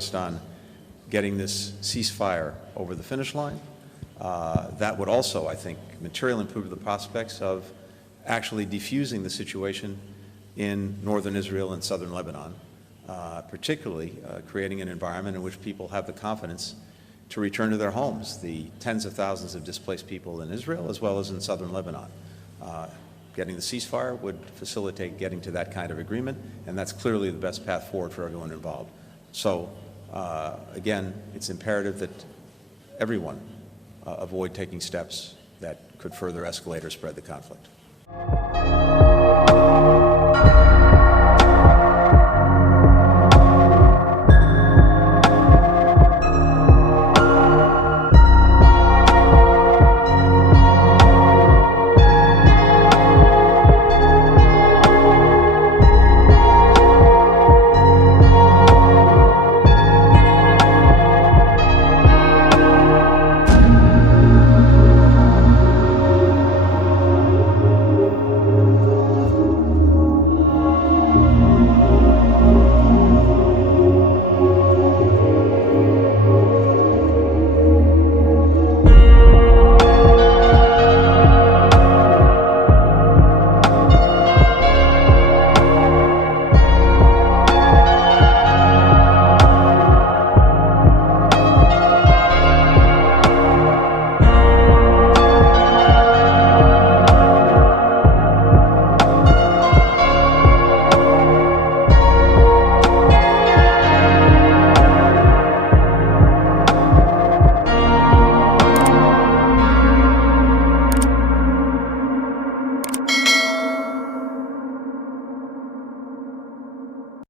focused on getting this ceasefire over the finish line. That would also, I think, materially improve the prospects of actually defusing the situation in northern Israel and southern Lebanon, particularly creating an environment in which people have the confidence to return to their homes, the tens of thousands of displaced people in Israel as well as in southern Lebanon. Getting the ceasefire would facilitate getting to that kind of agreement, and that's clearly the best path forward for everyone involved. So, again, it's imperative that everyone avoid taking steps that could further escalate or spread the conflict.